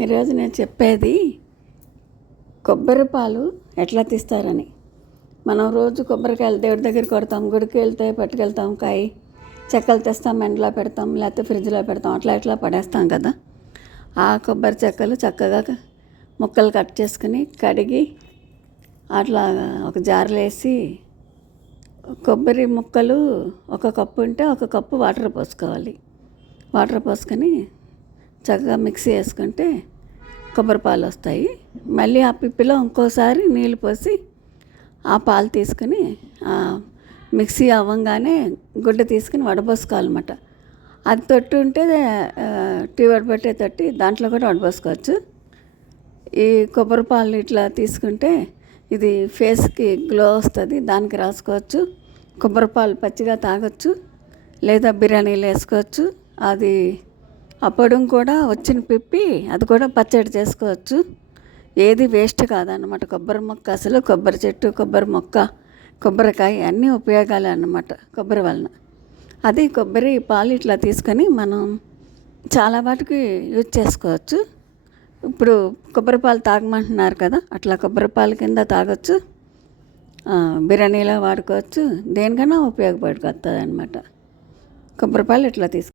ఈరోజు నేను చెప్పేది కొబ్బరి పాలు ఎట్లా తీస్తారని. మనం రోజు కొబ్బరికాయలు దేవుడి దగ్గర కొడతాం, గుడికి వెళ్తే పట్టుకెళ్తాం, చెక్కలు తెస్తాం, ఎండలో పెడతాం, లేకపోతే ఫ్రిడ్జ్లో పెడతాం, అట్లా పడేస్తాం కదా. ఆ కొబ్బరి చెక్కలు చక్కగా ముక్కలు కట్ చేసుకుని కడిగి అట్లా ఒక జార్లో వేసి, కొబ్బరి ముక్కలు ఒక కప్పు ఉంటే ఒక కప్పు వాటర్ పోసుకోవాలి. వాటర్ పోసుకొని చక్కగా మిక్సీ వేసుకుంటే కొబ్బరి పాలు వస్తాయి. మళ్ళీ ఆ పిప్పిలో ఇంకోసారి నీళ్ళు పోసి ఆ పాలు తీసుకుని మిక్సీ అవ్వగానే గుడ్డ తీసుకుని వడపోసుకోవాలన్నమాట. అది తొట్టి ఉంటే టీ వడబట్టే తొట్టి, దాంట్లో కూడా వడపోసుకోవచ్చు. ఈ కొబ్బరి పాలు ఇట్లా తీసుకుంటే ఇది ఫేస్కి గ్లో వస్తుంది, దానికి రాసుకోవచ్చు. కొబ్బరి పాలు పచ్చిగా తాగొచ్చు, లేదా బిర్యానీలు వేసుకోవచ్చు. అది అప్పడం కూడా వచ్చిన పిప్పి అది కూడా పచ్చడి చేసుకోవచ్చు. ఏది వేస్ట్ కాదన్నమాట. కొబ్బరి మొక్క, అసలు కొబ్బరి చెట్టు, కొబ్బరి మొక్క, కొబ్బరికాయ అన్నీ ఉపయోగాలే అన్నమాట కొబ్బరి వలన. అది కొబ్బరి పాలు ఇట్లా తీసుకొని మనం చాలా వాటికి యూజ్ చేసుకోవచ్చు. ఇప్పుడు కొబ్బరి పాలు తాగమంటున్నారు కదా, అట్లా కొబ్బరి పాలు కింద తాగొచ్చు, బిర్యానీలో వాడుకోవచ్చు, దేనికైనా ఉపయోగపడుతుంది అనమాట. కొబ్బరి పాలు ఇట్లా